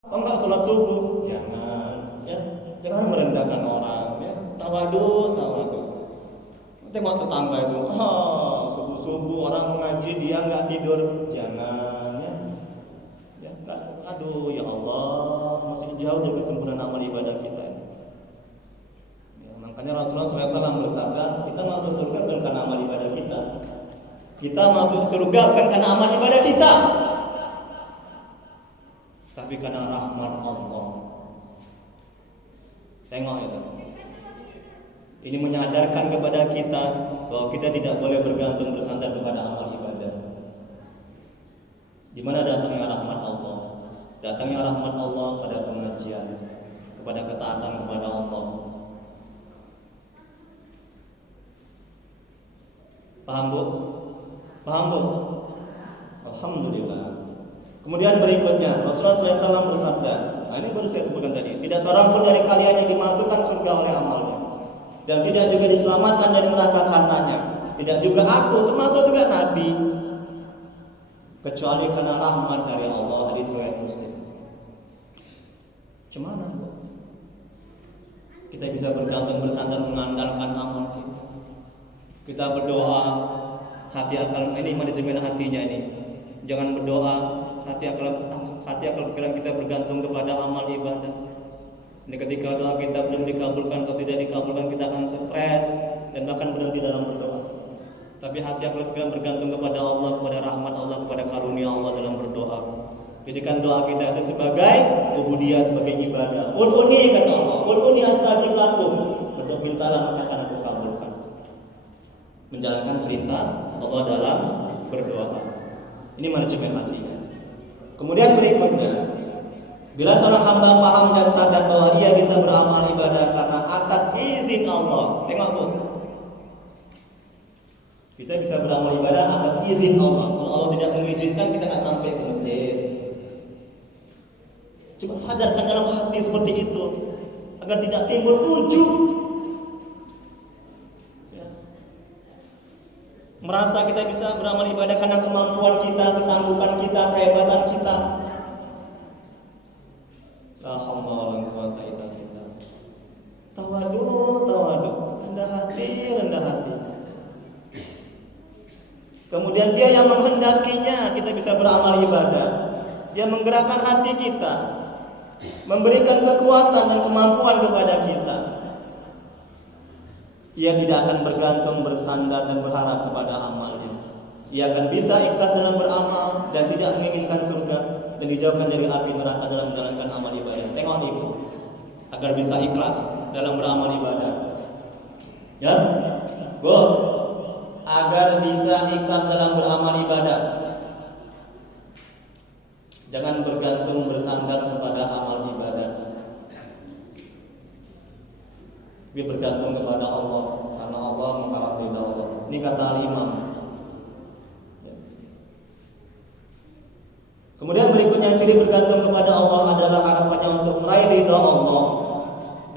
Kalau enggak sholat subuh, jangan, ya, jangan merendahkan orang, ya, tawadu. Tengok tetangga itu, subuh orang mengaji dia nggak tidur, jangan, ya, aduh ya Allah, masih jauh dari kesempurnaan amal ibadah kita. Ya, makanya Rasulullah SAW bersabda, kita masuk surga bukan karena amal ibadah kita. Kita masuk surga bukan karena amal ibadah kita, tapi karena rahmat Allah. Tengok itu. Ini menyadarkan kepada kita bahwa kita tidak boleh bergantung bersandar kepada amal ibadah. Di mana datangnya rahmat Allah? Datangnya rahmat Allah pada pengajian, kepada ketaatan kepada Allah. Paham Bu? Paham Bu? Alhamdulillah. Kemudian berikutnya Rasulullah SAW bersabda, nah ini baru saya sebutkan tadi, tidak seorang pun dari kalian yang dimasukkan surga oleh amalnya, dan tidak juga diselamatkan dari neraka karenanya, tidak juga aku, termasuk juga Nabi, kecuali karena rahmat dari Allah. Hadis riwayat Muslim. Gimana Bu? Kita bisa bergantung bersandar mengandalkan amal kita. Kita berdoa, hati akal ini manajemen hatinya ini. Jangan berdoa hati akal pikiran kita bergantung kepada amal ibadah. Ini ketika doa kita belum dikabulkan atau tidak dikabulkan, kita akan stres dan bahkan berhenti dalam berdoa. Tapi hati akal pikiran bergantung kepada Allah, kepada rahmat Allah, kepada karunia Allah dalam berdoa. Jadikan doa kita itu sebagai ubudiyah, sebagai ibadah. Ud'uni kata Allah, ud'uni astajib lakum. Mintalah maka akan aku kabulkan. Menjalankan perintah Allah dalam berdoa. Ini manajemen hatinya. Kemudian berikutnya, bila seorang hamba paham dan sadar bahwa ia bisa beramal ibadah karena atas izin Allah. Tengok Bu, kita bisa beramal ibadah atas izin Allah. Kalau Allah tidak mengizinkan, kita nggak sampai ke masjid. Coba sadarkan dalam hati seperti itu, agar tidak timbul ujub. Merasa kita bisa beramal ibadah karena kemampuan kita, kesanggupan kita, kehebatan kita. La haula wala quwwata illa billah. Tawadu, rendah hati. Kemudian dia yang menghendakinya kita bisa beramal ibadah. Dia menggerakkan hati kita, memberikan kekuatan dan kemampuan kepada kita. Ia tidak akan bergantung, bersandar dan berharap kepada amalnya. Ia akan bisa ikhlas dalam beramal dan tidak menginginkan surga dan dijauhkan dari api neraka dalam menjalankan amal ibadah. Tengok nih Bu, agar bisa ikhlas dalam beramal ibadah. Ya, Bu, agar bisa ikhlas dalam beramal ibadah, jangan bergantung bersandar kepada amal ibadah. Dia bergantung kepada Allah, karena Allah mengharap ridha Allah. Ini kata Imam. Kemudian berikutnya, ciri bergantung kepada Allah adalah harapannya untuk meraih ridha Allah,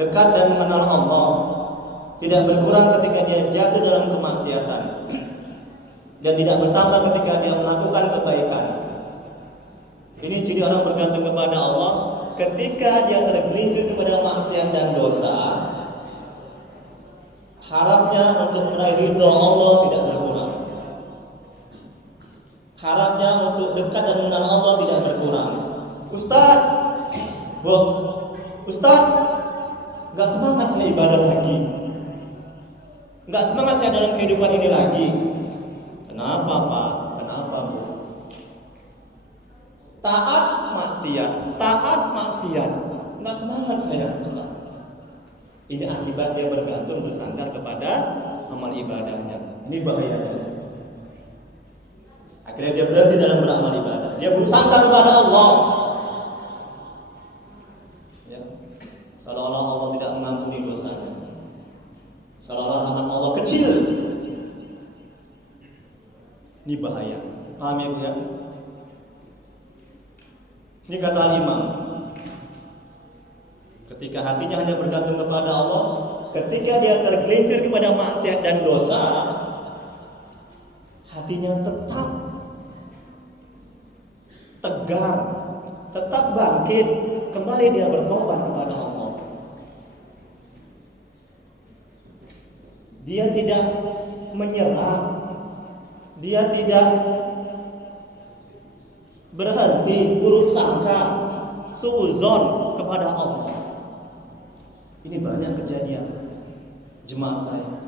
dekat dan mengenal Allah, tidak berkurang ketika dia jatuh dalam kemaksiatan, dan tidak bertambah ketika dia melakukan kebaikan. Ini ciri orang bergantung kepada Allah. Ketika dia tergelincir kepada maksiat dan dosa, harapnya untuk meraih ridha Allah tidak berkurang. Harapnya untuk dekat dan mengenal Allah tidak berkurang. Ustaz, Bu, Ustaz, gak semangat saya ibadah lagi, gak semangat saya dalam kehidupan ini lagi. Kenapa Pak? Kenapa Bu? Taat maksiat, gak semangat saya Ustaz. Ini akibat dia bergantung, bersandar kepada amal ibadahnya. Ini bahayanya. Akhirnya dia berhenti dalam beramal ibadah. Dia bersandar kepada Allah. Ya. Seolah-olah Allah tidak mengampuni dosanya. Seolah-olah rahmat Allah kecil. Ini bahaya. Paham ya Bu ya? Ini kata Imam. Ketika hatinya hanya bergantung kepada Allah, ketika dia tergelincir kepada maksiat dan dosa, hatinya tetap tegar, tetap bangkit, kembali dia bertobat kepada Allah. Dia tidak menyerah, dia tidak berhenti buruk sangka, suuzon kepada Allah. Ini banyak kejadian jemaah saya.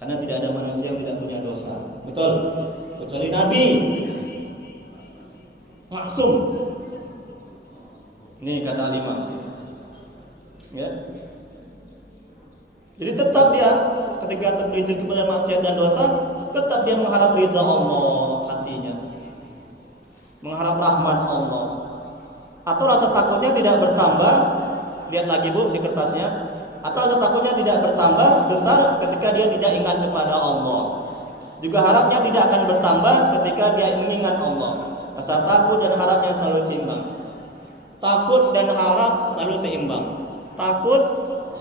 Karena tidak ada manusia yang tidak punya dosa, betul? Kecuali Nabi maksum. Ini kata Imam. Ya. Jadi tetap dia ketika tergelincir kepada maksiat dan dosa, tetap dia mengharap ridha Allah hatinya, mengharap rahmat Allah. Atau rasa takutnya tidak bertambah. Lihat lagi Bu di kertasnya. Atau rasa takutnya tidak bertambah besar ketika dia tidak ingat kepada Allah. Juga harapnya tidak akan bertambah ketika dia mengingat Allah. Rasa takut dan harapnya selalu seimbang. Takut dan harap selalu seimbang. Takut,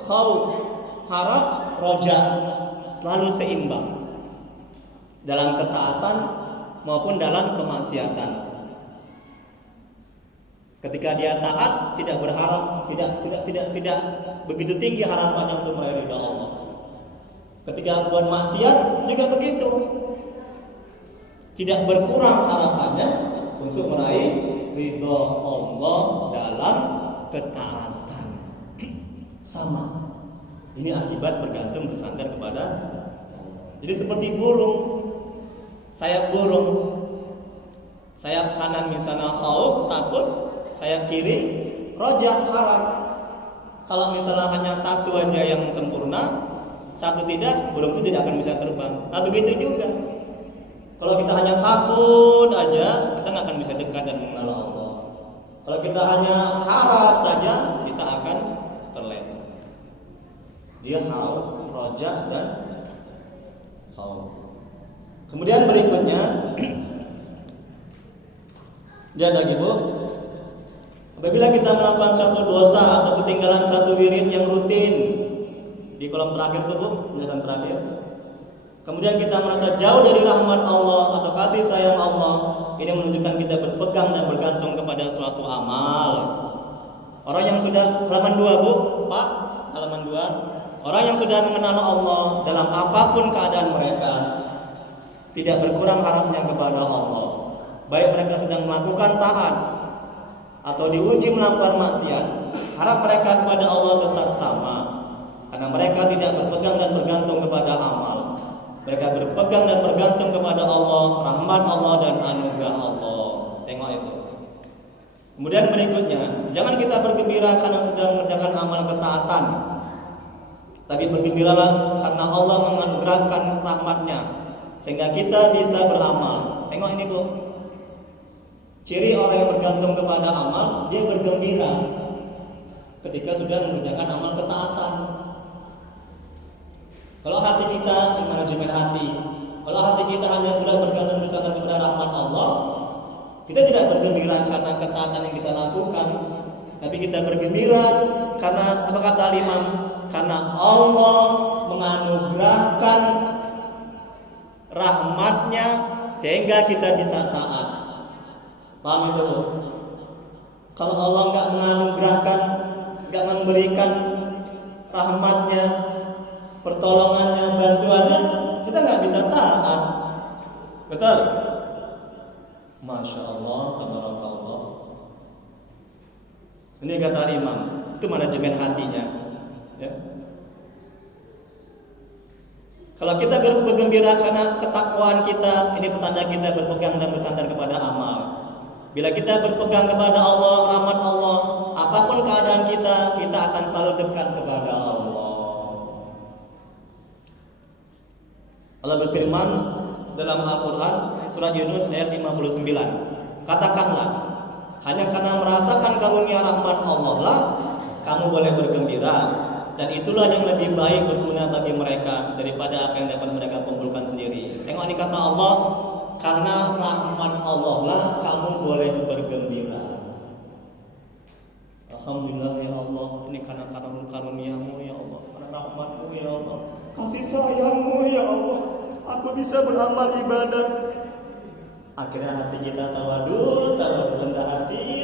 khauf, harap, roja selalu seimbang dalam ketaatan maupun dalam kemaksiatan. Ketika dia taat, tidak berharap, tidak begitu tinggi harapannya untuk meraih ridha Allah. Ketika buat maksiat juga begitu, tidak berkurang harapannya untuk meraih ridha Allah dalam ketaatan. Sama. Ini akibat bergantung bersandar kepada Allah. Jadi seperti burung, sayap burung, sayap kanan misalnya khauf, takut, sayap kiri roja, harap. Kalau misalnya hanya satu aja yang sempurna, satu tidak, burung itu tidak akan bisa terbang. Nah begitu juga. Kalau kita hanya takut aja, kita nggak akan bisa dekat dan mengenal Allah. Kalau kita hanya harap saja, kita akan terlena. Dia khauf, roja dan khauf. Kemudian berikutnya, lihat lagi Bu. Apabila kita melakukan suatu dosa atau ketinggalan satu wirid yang rutin di kolom terakhir itu Bu, penjelasan terakhir. Kemudian kita merasa jauh dari rahmat Allah atau kasih sayang Allah, ini menunjukkan kita berpegang dan bergantung kepada suatu amal. Orang yang sudah halaman 2 Bu, Pak, halaman 2. Orang yang sudah mengenal Allah dalam apapun keadaan mereka, tidak berkurang harapnya kepada Allah. Baik mereka sedang melakukan taat atau diuji melakukan maksiat, harap mereka kepada Allah tetap sama, karena mereka tidak berpegang dan bergantung kepada amal. Mereka berpegang dan bergantung kepada Allah, rahmat Allah dan anugerah Allah. Tengok itu. Kemudian berikutnya, jangan kita bergembira karena sedang mengerjakan amal ketaatan, tapi bergembiralah karena Allah menganugerahkan rahmatnya sehingga kita bisa beramal. Tengok ini Bu. Ciri orang yang bergantung kepada amal, dia bergembira ketika sudah mengerjakan amal ketaatan. Kalau hati kita, manajemen hati, kalau hati kita hanya mudah bergantung bersandar kepada rahmat Allah, kita tidak bergembira karena ketaatan yang kita lakukan, tapi kita bergembira karena apa kata Imam? Karena Allah menganugerahkan rahmatnya sehingga kita bisa taat. Paham itu Bu? Kalau Allah nggak menganugerahkan, nggak memberikan rahmatnya, pertolongannya, bantuannya, kita nggak bisa taat. Betul? Masya Allah, tabarakallah. Ini kata Imam, itu manajemen hatinya. Ya. Kalau kita bergembira karena ketakwaan kita, ini petanda kita berpegang dan bersandar kepada amal. Bila kita berpegang kepada Allah, rahmat Allah, apapun keadaan kita, kita akan selalu dekat kepada Allah. Allah berfirman dalam Al-Quran surat Yunus ayat 59, katakanlah, hanya karena merasakan karunia rahmat Allah lah kamu boleh bergembira, dan itulah yang lebih baik berguna bagi mereka daripada apa yang dapat mereka kumpulkan sendiri. Tengok ini kata Allah, karena rahmat Allah lah kamu boleh bergembira. Alhamdulillah ya Allah, ini karena karunia-Mu ya Allah, karena rahmat-Mu ya Allah, kasih sayang-Mu ya Allah, aku bisa beramal ibadah. Akhirnya hati kita tawadu, rendah hati,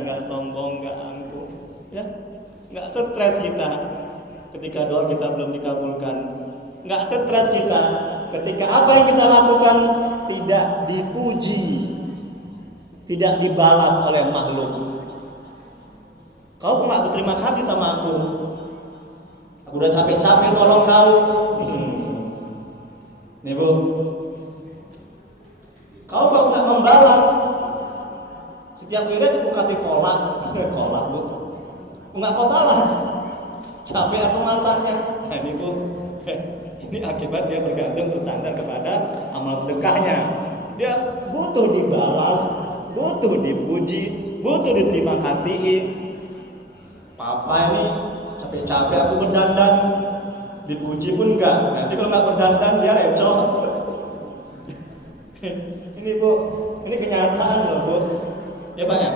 nggak sombong, nggak angkuh, ya, nggak stres kita ketika doa kita belum dikabulkan, nggak stres kita ketika apa yang kita lakukan tidak dipuji, tidak dibalas oleh makhluk. Kau kok nggak berterima kasih sama aku? Aku udah capek-capek tolong kau. Nih bu, kau kok nggak membalas? Setiap wirid aku kasih kolak, kolak bu. Aku nggak kau balas. Capek aku masaknya. Nah ini bu, ini akibat dia bergantung bersandar kepada amal sedekahnya. Dia butuh dibalas, butuh dipuji, butuh diterima kasih. Papa ini capek-capek aku berdandan, dipuji pun enggak. Nanti kalau nggak berdandan dia recok. Ini bu, ini kenyataan loh bu. Ya pak ya.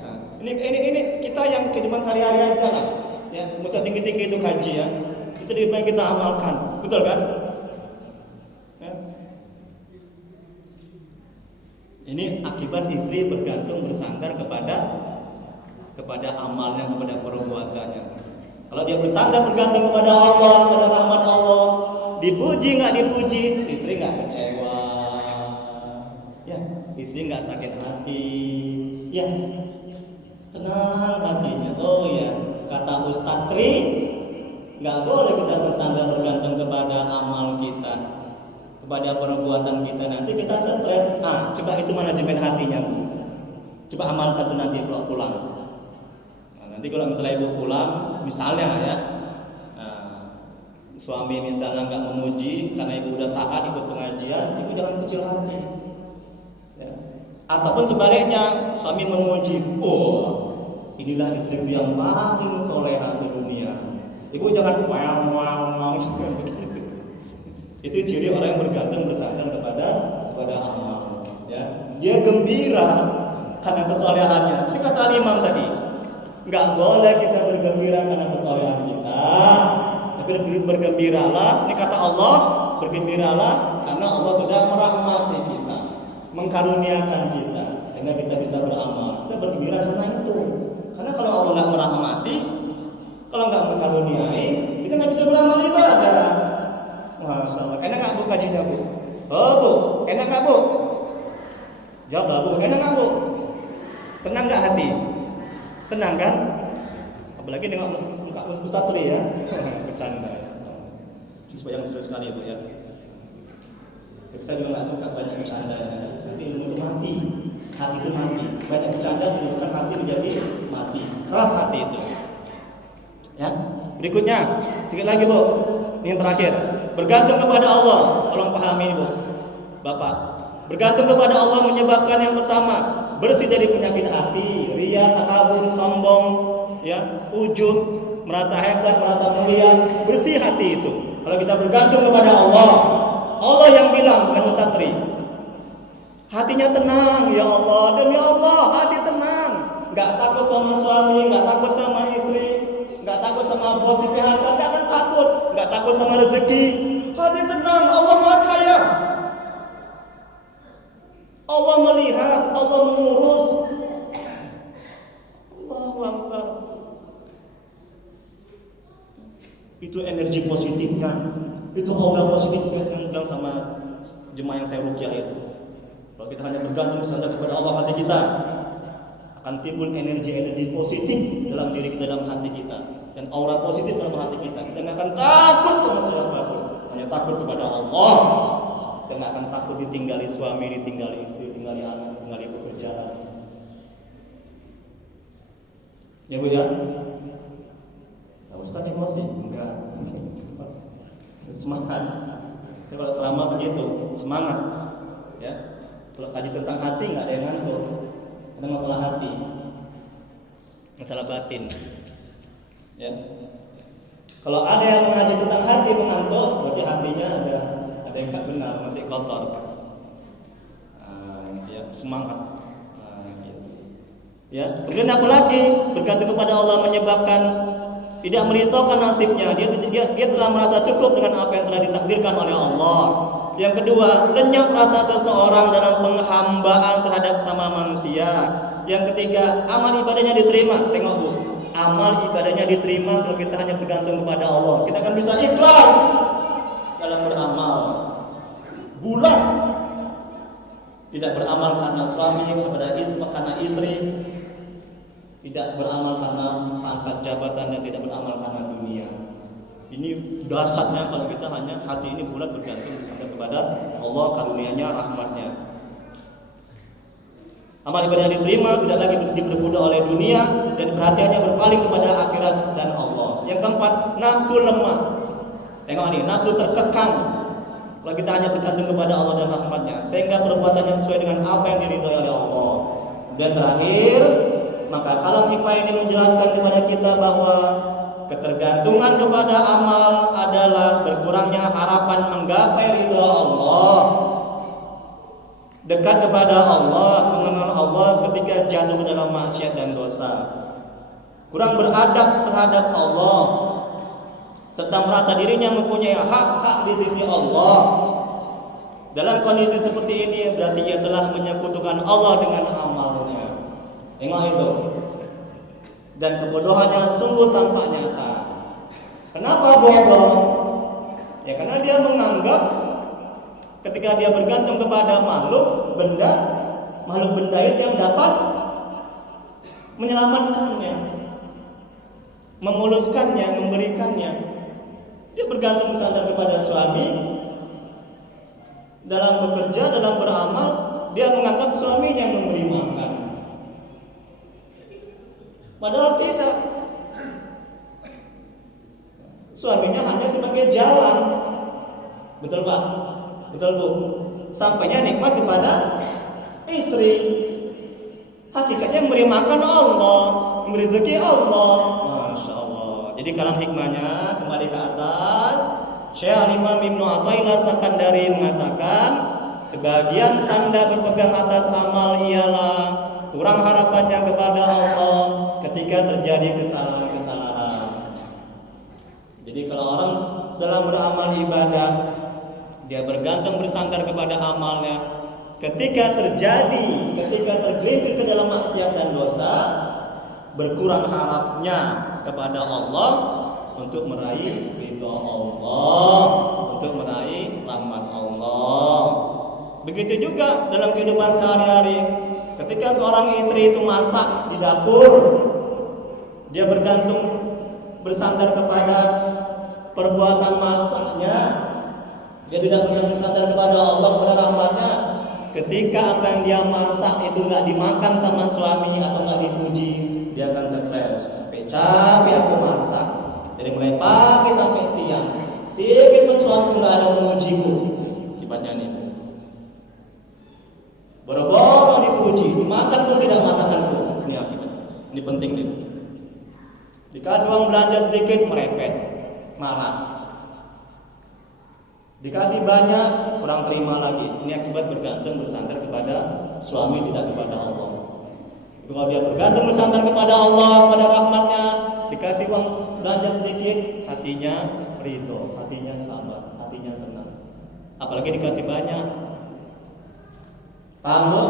Nah, ini kita yang kehidupan sehari-hari aja lah. Ya, nggak usah tinggi-tinggi itu kaji ya. Itu lebih baik kita amalkan, betul kan? Ya. Ini akibat istri bergantung bersandar kepada amalnya, kepada perbuatannya. Kalau dia bersandar bergantung kepada Allah, kepada rahmat Allah, dipuji nggak dipuji, istri nggak kecewa, ya, istri nggak sakit hati, ya, tenang hatinya. Oh ya, kata Ustadz Tri, nggak boleh kita bersandar bergantung kepada amal kita, kepada perbuatan kita. Nanti kita stres. Nah, coba itu manajemen hatinya, Bu. Coba amalkan tuh nanti kalau pulang. Nanti kalau misalnya ibu pulang, misalnya ya, suami misalnya nggak memuji karena ibu udah taat ikut pengajian, ibu jangan kecil hati. Ya. Ataupun sebaliknya, suami memuji, oh inilah istriku yang paling soleha sedunia. Ibu jangan wow. Itu ciri orang yang bergantung bersandar kepada amal. Ya. Dia gembira karena kesolehannya. Ini kata Imam tadi. Enggak boleh kita bergembira karena kesolehan kita, tapi bergembiralah, ini kata Allah, bergembiralah karena Allah sudah merahmati kita, mengkaruniakan kita, sehingga kita bisa beramal. Kita bergembira karena itu. Karena kalau Allah nggak merahmati, kalau nggak mengkaruniai, kita nggak bisa beramal ibadah. Masya Allah. Enak nggak bu kajinya bu? Oh bu, enak nggak bu? Jawablah bu, enak nggak bu? Tenang nggak hati? Tenang kan? Apalagi dengan muka Ustaz Tri ya. Bercanda. Supaya yang serius sekali Bu ya. Saya juga nggak suka banyak bercanda ya. Nanti ilmu itu mati. Hati itu mati. Banyak bercanda menyebabkan hati menjadi mati. Keras hati itu. Ya. Berikutnya, sedikit lagi Bu. Ini yang terakhir. Bergantung kepada Allah. Tolong pahami Bu. Bapak. Bergantung kepada Allah menyebabkan yang pertama, bersih dari penyakit hati, riya, takabur, sombong, ya, ujub, merasa hebat, merasa mulia, bersih hati itu. Kalau kita bergantung kepada Allah, Allah yang bilang bukan Ustaz Tri. Hatinya tenang, ya Allah, demi Allah, hati tenang. Enggak takut sama suami, enggak takut sama istri, enggak takut sama bos di PHK, enggak akan takut, enggak takut sama rezeki. Hati tenang, Allah Maha Kaya. Allah melihat, Allah mengurus. Allahu Akbar. Itu energi positifnya. Itu aura positif saya sering bilang sama jemaah yang saya ruqyah itu. Kalau kita hanya bergantung bersandar kepada Allah, hati kita akan timbul energi-energi positif dalam diri kita, dalam hati kita, dan aura positif dalam hati kita. Kita nggak akan takut sama siapapun, hanya takut kepada Allah. Kita nggak akan takut ditinggali suami, ditinggali istri, ditinggali anak, ditinggali pekerjaan. Ya Bu ya. Nah, Ustaz emosi? Enggak. Semangat. Saya kalau ceramah begitu, semangat. Ya. Kalau kaji tentang hati nggak ada yang ngantuk. Karena masalah hati, masalah batin. Ya. Kalau ada yang mengaji tentang hati mengantuk, berarti hatinya ada yang nggak benar, masih kotor. Ya, semangat. Ya, kemudian apa lagi? Bergantung kepada Allah menyebabkan tidak merisaukan nasibnya. Dia telah merasa cukup dengan apa yang telah ditakdirkan oleh Allah. Yang kedua, lenyap rasa seseorang dalam penghambaan terhadap sama manusia. Yang ketiga, amal ibadahnya diterima. Tengok Bu, amal ibadahnya diterima kalau kita hanya bergantung kepada Allah. Kita akan bisa ikhlas dalam beramal. Bulat, tidak beramal karena suami, karena istri, tidak beramal karena pangkat jabatan, dan tidak beramal karena dunia. Ini dasarnya kalau kita hanya hati ini bulat bergantung sampai kepada Allah, karunia-Nya, rahmat-Nya. Amal ibadah yang diterima tidak lagi diperbudak oleh dunia dan perhatiannya berpaling kepada akhirat dan Allah. Yang keempat, nafsu lemah. Tengok nih, nafsu terkekang kalau kita hanya bergantung kepada Allah dan rahmat-Nya, sehingga perbuatannya sesuai dengan apa yang diridhoi oleh Allah. Dan terakhir, maka kalam hikmah ini menjelaskan kepada kita bahwa ketergantungan kepada amal adalah berkurangnya harapan menggapai ridha Allah, dekat kepada Allah, mengenal Allah ketika jatuh dalam maksiat dan dosa, kurang beradab terhadap Allah, serta merasa dirinya mempunyai hak-hak di sisi Allah. Dalam kondisi seperti ini berarti ia telah menyekutukan Allah dengan amalnya. Tengok itu. Dan kebodohannya sungguh tampak nyata. Kenapa bodoh? Ya karena dia menganggap ketika dia bergantung kepada makhluk benda itu yang dapat menyelamatkannya, memuluskannya, memberikannya. Dia bergantung bersandar kepada suami dalam bekerja, dalam beramal. Dia menganggap suaminya yang memberi makan, padahal tidak. Suaminya hanya sebagai jalan. Betul Pak? Betul Bu? Sampainya nikmat kepada istri. Hakikatnya yang memberi makan Allah, memberi rezeki Allah. Masya Allah. Jadi kalam hikmahnya kembali ke atas. Syekh Al-Imam Ibnu Athaillah Sakandari mengatakan, sebagian tanda berpegang atas amal ialah kurang harapannya kepada Allah ketika terjadi kesalahan-kesalahan. Jadi kalau orang dalam beramal ibadah, dia bergantung bersandar kepada amalnya, ketika tergelincir ke dalam maksiat dan dosa, berkurang harapnya kepada Allah untuk meraih ridha Allah, untuk meraih rahmat Allah. Begitu juga dalam kehidupan sehari-hari. Ketika seorang istri itu masak di dapur, dia bergantung bersandar kepada perbuatan masaknya, dia tidak bersandar kepada Allah, kepada rahmatnya. Ketika apa yang dia masak itu nggak dimakan sama suami atau nggak dipuji, dia akan stres. Capek aku masak dari mulai pagi sampai siang, sedikit pun suamiku nggak ada memujiku. Akibatnya nih, boro-boro dipuji, dimakan pun tidak masakanku. Ini akibatnya. Ini penting nih. Dikasih uang belanja sedikit merepet, marah. Dikasih banyak, kurang terima lagi. Ini akibat bergantung bersandar kepada suami, tidak kepada Allah. Kalau dia bergantung bersandar kepada Allah, kepada rahmatnya, dikasih uang belanja sedikit, hatinya ridho, hatinya sabar, hatinya senang. Apalagi dikasih banyak. Paham Bu?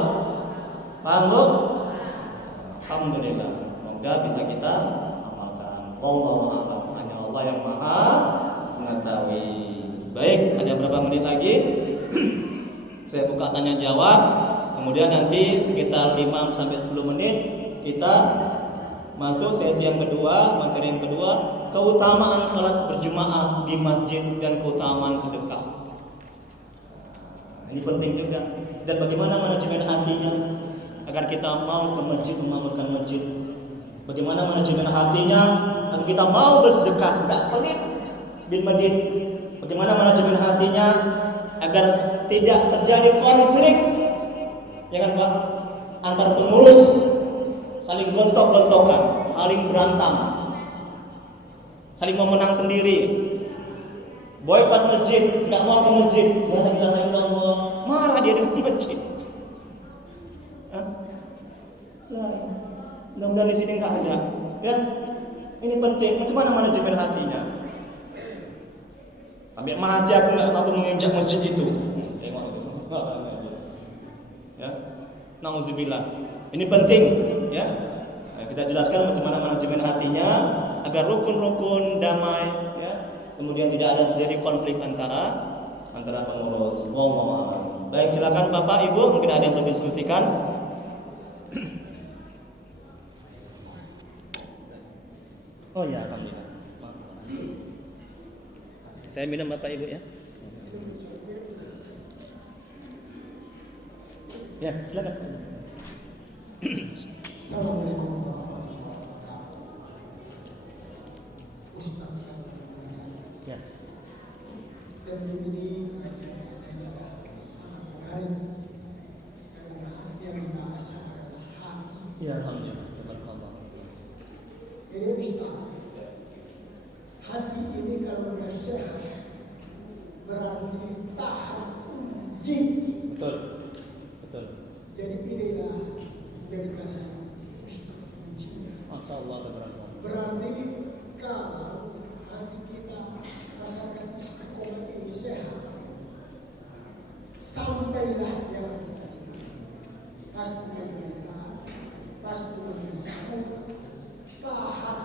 Paham Bu? Alhamdulillah. Semoga bisa kita amalkan. Wallahu a'lam. Hanya Allah yang Maha mengetahui. Baik, ada berapa menit lagi? Saya buka tanya jawab. Kemudian nanti sekitar 5 sampai 10 menit kita masuk sesi yang kedua, materi yang kedua, keutamaan salat berjamaah di masjid dan keutamaan sedekah. Ini penting juga. Dan bagaimana manajemen hatinya agar kita mau ke masjid, memakmurkan masjid. Bagaimana manajemen hatinya agar kita mau bersedekah, enggak pelit bin madin. Bagaimana manajemen hatinya agar tidak terjadi konflik, ya kan Pak, antar pengurus, saling gontok-gontokan, saling berantem, saling mau menang sendiri, boykot masjid, nggak mau ke masjid, la ilaha illallah, marah dia di masjid. Mudah-mudahan di sini nggak ada, ya. Ini penting. Bagaimana manajemen hatinya? Ambil mati aku nggak mampu menginjak masjid itu. Ya, nauzubillah. Ini penting, ya. Nah, kita jelaskan bagaimana manajemen hatinya agar rukun-rukun damai, ya. Kemudian tidak ada terjadi konflik antara pengurus. Wallahu a'lam. Baik, silakan Bapak Ibu, mungkin ada yang berdiskusikan. Oh ya, alhamdulillah. Saya minum Bapak Ibu ya. Ya, silakan. Assalamualaikum. Ya. Dan ini sangat menarik karena yang dibahas adalah hati. Ya, alhamdulillah. Ini Ustaz, hati ini kalau tidak sehat berarti tahan uji. Betul. Jadi inilah dedikasi Ustaz ujinya. Masyaallah. Berarti kalau hati kita rasakan istiqomah ini sehat, sampailah yang cita-cita. Pasti menderita, pasti menderita, tahan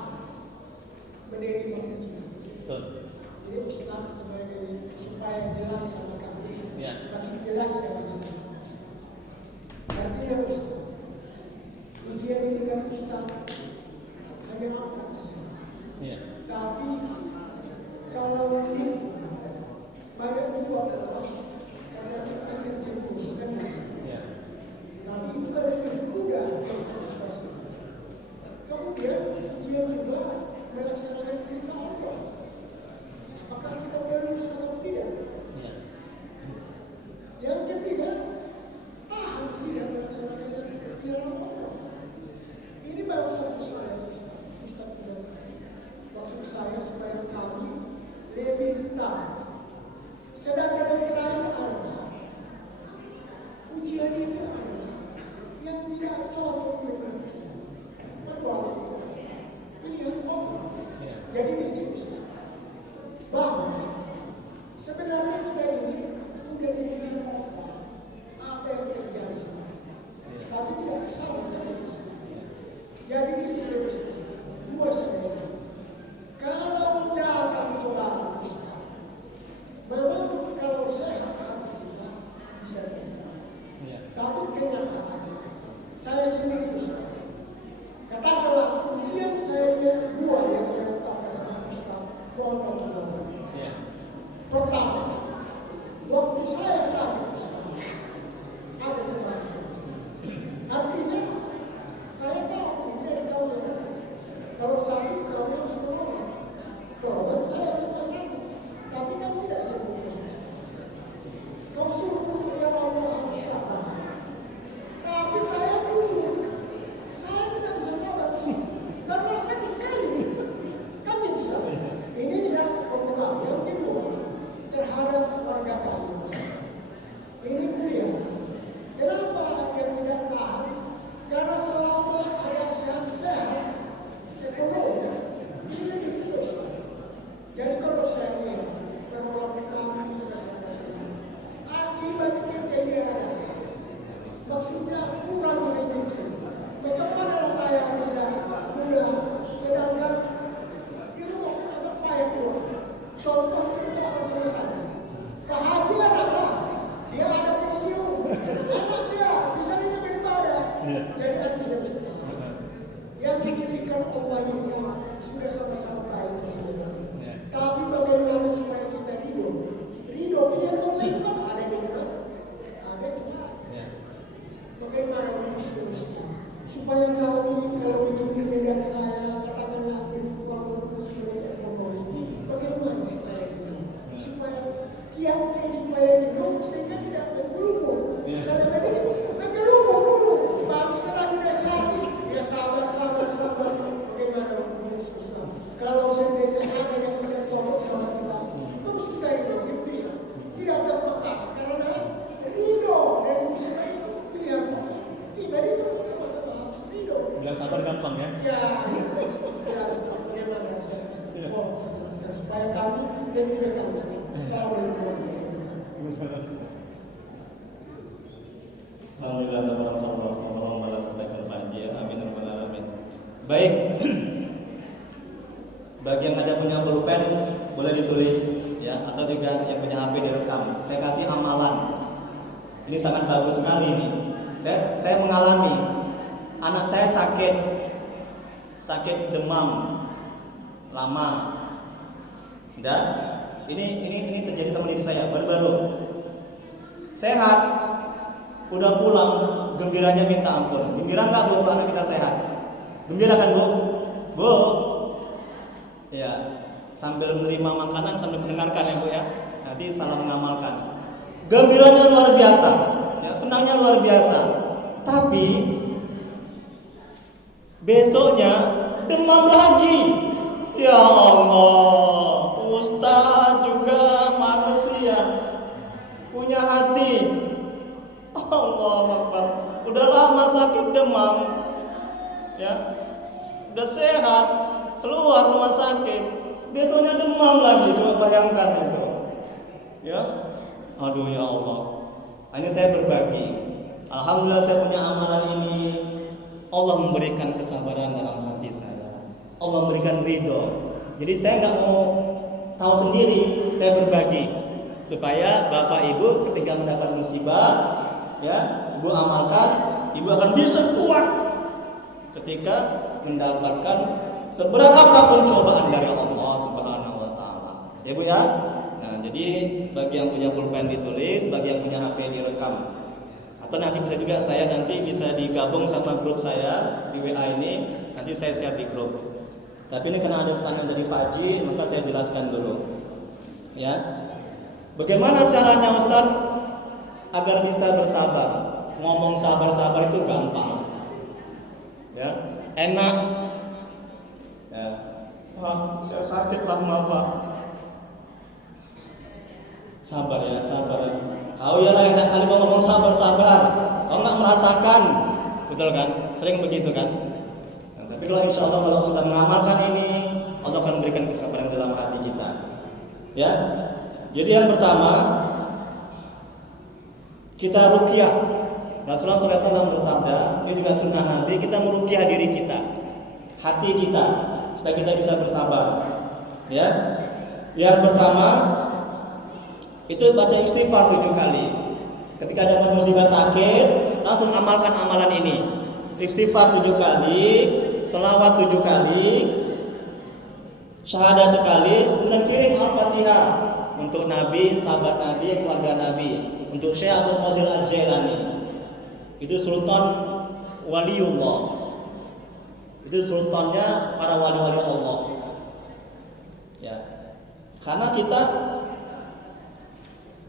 menerima ujian. Betul. Ini Ustaz sebagai supaya jelas sama kami, Ya. makin jelas ya makin. Berarti ya Ustaz, ujian ini kan Ustaz hanya apa saja. Ya. Tapi kalau ini banyak itu adalah karena kita terjerumuskan. Ya. Tapi itu kan lebih mudah mengantisipasi. Kemudian ujian juga melaksanakan perintah Allah. Apakah kita lulus atau tidak? Ya. Yang ketiga, tahan tidak melaksanakan perintah Allah. Ini baru satu saya, Ustaz bilang. Maksud saya supaya kami lebih tahu. Sedangkan yang terakhir adalah ujian itu adalah yang tidak cocok dengan kita. Perbuatan pilihan Allah. Ya. Jadi ini Ustaz, bahwa sebenarnya kita ini sudah dipilih Allah. Apa yang terjadi sebenarnya? Tapi tidak sama jadi Ustaz. Jadi di sini Ustaz, dua sebenarnya. Kalau datang cobaan Ustaz, memang kalau sehat hati kita bisa tidak. Ya. Tapi kenyataannya, saya sendiri Ustaz, katakanlah ujian saya lihat dua yang saya utamakan sama Ustaz, mohon. Ya. Pertama, waktu saya sakit Ustaz, ada cobaan. Artinya, saya tahu ini tahu ya. Kalau sakit, kalau harus tolong. Kalau saya tidak sakit, tapi kan tidak sembuh. Kau suruh ya Allah harus sabar. Tapi saya jujur, saya tidak bisa sabar karena sakit kali. Kan bisa. Ini yang pertama. Yang kedua, terhadap warga kami. Ini kuliah. Kenapa yang tidak tahan? Karena selama ada sehat-sehat, ekonomi ini lebih plus. Jadi kalau saya lihat permohonan kami akibat ketiadaan, maksudnya kurang rezeki. Bagaimana saya bisa mudah, sedangkan itu agak payah pun. Contoh bersama saya, Pak Haji adalah dia ada pensiun, anak dia bisa tidak beribadah, jadi artinya sudah. Yang dipilihkan Allah ini kan sudah sama-sama baik sebenarnya. Tapi bagaimana supaya kita ridho? Ridho pilihan Allah itu kan ada yang benar, ada yang benar. Bagaimana Alhamdulillah Allah membalas kebaikan Pak Haji ya. Amin ya rabbal alamin. Baik. Bagi yang ada punya pulpen boleh ditulis ya, atau juga yang punya HP direkam. Saya kasih amalan. Ini sangat bagus sekali nih. Saya mengalami anak saya sakit demam lama. Dan ini terjadi sama diri saya baru-baru. Sehat, udah pulang, gembiranya minta ampun. Gembira nggak Bu, anak kita sehat? Gembira kan Bu? Bu, ya, sambil menerima makanan sambil mendengarkan ya Bu ya. Nanti salah mengamalkan. Gembiranya luar biasa, ya, senangnya luar biasa. Tapi besoknya demam lagi. Ya Allah, Ustaz juga manusia, punya hati. Allah Akbar. Udah lama sakit demam, ya, udah sehat, keluar rumah sakit, besoknya demam lagi. Coba bayangkan itu, ya. Aduh ya Allah. Ini saya berbagi. Alhamdulillah saya punya amalan ini. Allah memberikan kesabaran dalam hati saya. Allah memberikan ridho. Jadi saya nggak mau tahu sendiri, saya berbagi supaya Bapak Ibu ketika mendapat musibah, ya, Ibu amalkan, Ibu akan bisa kuat ketika mendapatkan seberat apapun cobaan dari Allah Subhanahu wa taala. Ya Bu ya. Nah, jadi bagi yang punya pulpen ditulis, bagi yang punya HP direkam. Atau nanti bisa juga saya nanti bisa digabung sama grup saya di WA ini, nanti saya share di grup. Tapi ini karena ada pertanyaan dari Pak Haji, maka saya jelaskan dulu. Ya. Bagaimana caranya Ustaz agar bisa bersabar? Ngomong sabar-sabar itu gampang. Ya, enak. Ya. Saya sakit lama Pak. Sabar ya, sabar. Kau ialah yang tak kali mau ngomong sabar. Kau nggak merasakan, betul kan? Sering begitu kan? Nah, tapi kalau insya Allah kalau sudah mengamalkan ini, Allah akan memberikan kesabaran dalam hati kita. Ya. Jadi yang pertama, kita ruqyah. Rasulullah SAW bersabda, ini juga sunnah Nabi, kita meruqyah diri kita, hati kita, supaya kita bisa bersabar. Ya. Yang pertama, itu baca istighfar 7 kali. Ketika ada musibah sakit, langsung amalkan amalan ini. Istighfar 7 kali, selawat 7 kali, syahadat sekali, kemudian kirim Al-Fatihah untuk Nabi, sahabat Nabi, keluarga Nabi, untuk Syekh Abdul Qadir Al-Jailani. Itu sultan waliullah. Itu sultannya para wali-wali Allah. Ya. Karena kita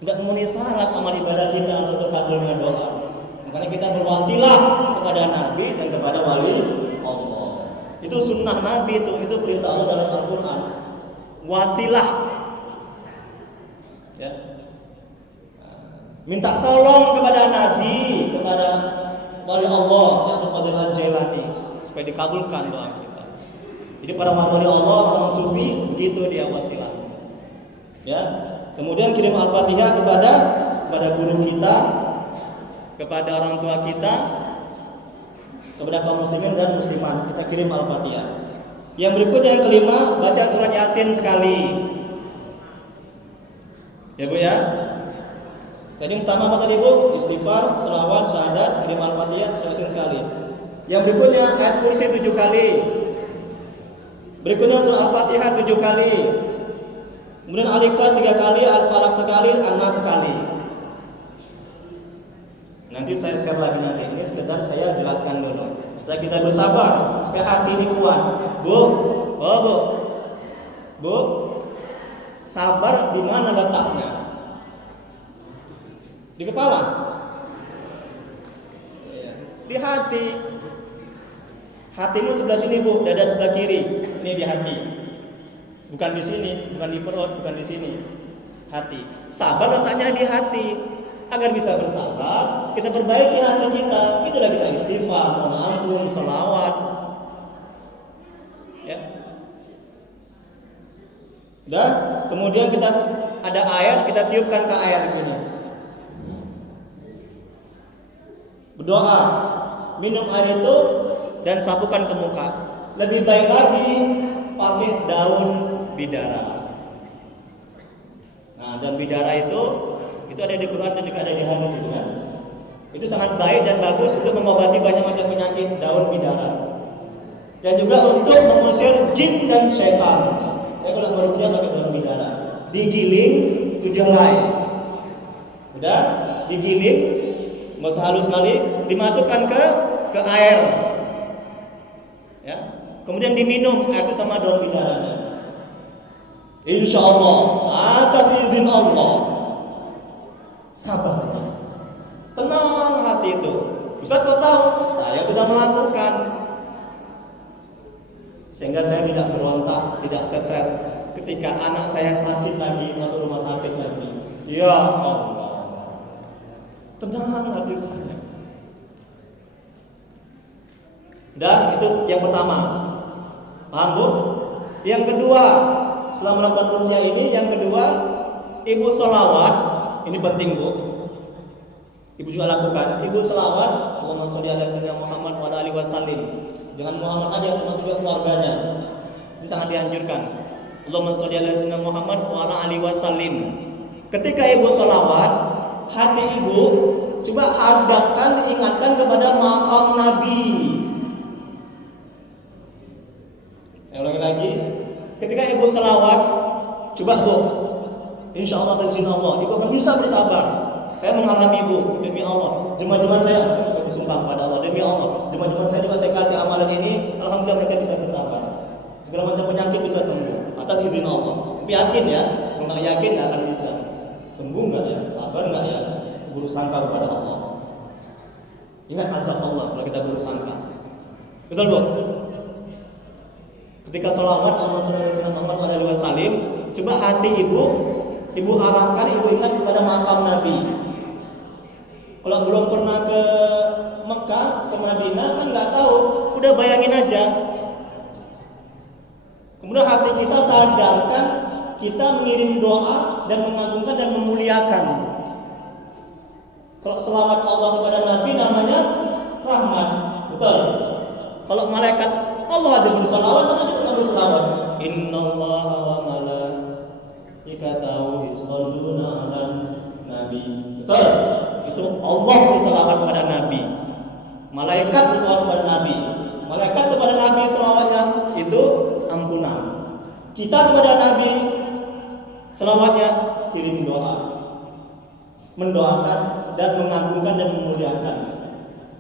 tidak memenuhi syarat amal ibadah kita untuk terkabulnya doa. Makanya kita berwasilah kepada Nabi dan kepada wali Allah. Itu sunnah Nabi, itu perintah Allah dalam Al-Quran. Wasilah, ya. Minta tolong kepada Nabi, kepada wali Allah, Syekh Abdul Qadir Al-Jailani, supaya dikabulkan doa kita. Jadi para wali Allah, orang sufi, begitu dia wasilah. Ya. Kemudian kirim Al-Fatihah kepada guru kita, kepada orang tua kita, kepada kaum muslimin dan muslimat. Kita kirim Al-Fatihah. Yang berikutnya yang kelima, baca surat Yasin sekali. Ya Bu ya. Jadi yang pertama apa tadi Bu? Istighfar, selawat, syahadat, kirim Al-Fatihah, surat Yasin sekali. Yang berikutnya ayat kursi 7 kali. Berikutnya surat Al-Fatihah 7 kali. Kemudian Al-Ikhlas 3 kali, Al-Falaq sekali, An-Nas sekali. Nanti saya share lagi nanti. Ini sekedar saya jelaskan dulu. Supaya kita bersabar, supaya hati ini kuat. Bu, Bu, sabar di mana letaknya? Di kepala? Di hati. Hatimu sebelah sini Bu, dada sebelah kiri. Ini di hati. Bukan di sini, bukan di perut, bukan di sini. Hati. Sabar letaknya di hati. Agar bisa bersabar, kita perbaiki hati kita. Itulah kita istighfar, mohon ampun, selawat. Ya. Dan kemudian kita ada ayat, kita tiupkan ke ayat ini. Berdoa, minum air itu dan sapukan ke muka. Lebih baik lagi pakai daun bidara. Nah, daun bidara itu ada di Quran dan juga ada di hadis itu kan. Itu sangat baik dan bagus untuk mengobati banyak macam penyakit, daun bidara. Dan juga untuk mengusir jin dan setan. Saya kalau meruqyah pakai daun bidara. Digiling 7 helai. Udah, digiling, nggak usah halus sekali, dimasukkan ke air. Ya. Kemudian diminum air itu sama daun bidaranya. Insya Allah, atas izin Allah, sabar, tenang hati itu. Ustaz kok tahu? Saya sudah melakukan, sehingga saya tidak berontak, tidak stres ketika anak saya sakit lagi, masuk rumah sakit lagi. Ya Allah, tenang hati saya. Dan itu yang pertama, paham Bu? Yang kedua, setelah melakukan ruqyah ini, yang kedua, ibu sholawat. Ini penting Bu, ibu juga lakukan. Ibu sholawat, Allahumma sholli ala sayyidina Muhammad wa ala alihi wasallim. Jangan Muhammad aja, termasuk juga keluarganya. Ini sangat dianjurkan. Allahumma sholli ala sayyidina Muhammad wa ala alihi wasallim. Ketika ibu sholawat, hati ibu coba hadapkan, ingatkan kepada makam Nabi. Saya ulangi lagi. Ketika ibu sholawat, coba Bu, insya Allah izin Allah, ibu akan bisa bersabar. Saya mengalami Bu, demi Allah, jemaah-jemaah saya juga bersumpah kepada Allah, demi Allah, jemaah-jemaah saya juga saya kasih amalan ini, alhamdulillah mereka bisa bersabar. Segala macam penyakit bisa sembuh atas izin Allah. Tapi yakin ya, kalau nggak yakin nggak akan bisa. Sembuh nggak ya, sabar nggak ya, buruk sangka kepada Allah. Ingat azab Allah kalau kita buruk sangka. Betul Bu? Ketika sholawat Allahumma sholli ala sayyidina Muhammad wa ala alihi wasallim, coba hati ibu arahkan, ibu ingat kepada makam Nabi. Kalau belum pernah ke Mekah, ke Madinah kan nggak tahu, udah bayangin aja. Kemudian hati kita sadarkan, kita mengirim doa dan mengagungkan dan memuliakan. Kalau selawat Allah kepada Nabi namanya rahmat, betul. Kalau malaikat Allah aja bersalawat, masa kita nggak bersalawat? Innallaha wa malaikatahu yusholluna 'alan nabi. Betul. Itu Allah bersalawat kepada Nabi. Malaikat bersalawat kepada Nabi. Malaikat kepada Nabi selawatnya itu ampunan. Kita kepada Nabi selawatnya kirim doa, mendoakan dan mengagungkan dan memuliakan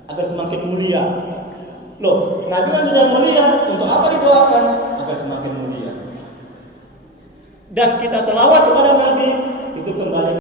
agar semakin mulia. Loh, Nabi kan sudah mulia, untuk apa didoakan? Agar semakin mulia. Dan kita selawat kepada Nabi itu kembali